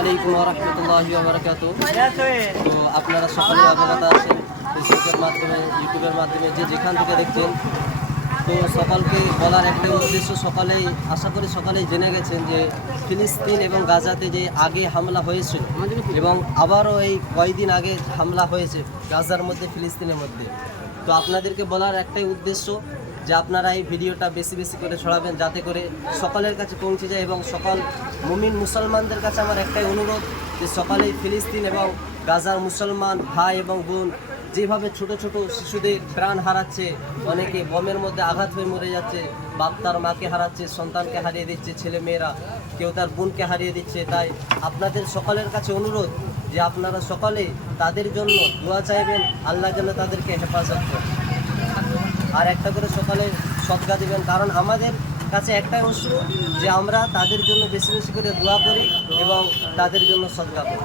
আলাইকুম ওয়া রাহমাতুল্লাহি ওয়া বারাকাতুহু। তো আপনারা সকলে অবগত আছেন ফেসবুকের মাধ্যমে, ইউটিউবের মাধ্যমে যে যেখান থেকে দেখছেন। তো সকলকে বলার একটাই উদ্দেশ্য, সকলেই আশা করি সকলেই জেনে গেছেন যে ফিলিস্তিন এবং গাজাতে যে আগে হামলা হয়েছিল এবং আবারও এই কয়েকদিন আগে হামলা হয়েছে গাজার মধ্যে, ফিলিস্তিনের মধ্যে। তো আপনাদেরকে বলার একটাই উদ্দেশ্য যে আপনারা এই ভিডিওটা বেশি বেশি করে ছড়াবেন, যাতে করে সকলের কাছে পৌঁছে যায়। এবং সকল মুমিন মুসলমানদের কাছে আমার একটাই অনুরোধ যে সকলেই ফিলিস্তিন এবং গাজার মুসলমান ভাই এবং বোন যেভাবে ছোট ছোট শিশুদের প্রাণ হারাচ্ছে, অনেকে বমের মধ্যে আঘাত হয়ে মরে যাচ্ছে, বাপ তার মাকে হারাচ্ছে, সন্তানকে হারিয়ে দিচ্ছে, ছেলে মেয়েরা কেউ তার বোনকে হারিয়ে দিচ্ছে। তাই আপনাদের সকলের কাছে অনুরোধ যে আপনারা সকলে তাদের জন্য দোয়া চাইবেন, আল্লাহ যেন তাদেরকে হেফাজত করে। আর একটা করে সকালে সদকা দিবেন, কারণ আমাদের কাছে একটাই অশ্রু যে আমরা তাদের জন্য বেশি বেশি করে দোয়া করি এবং তাদের জন্য সদকা করি।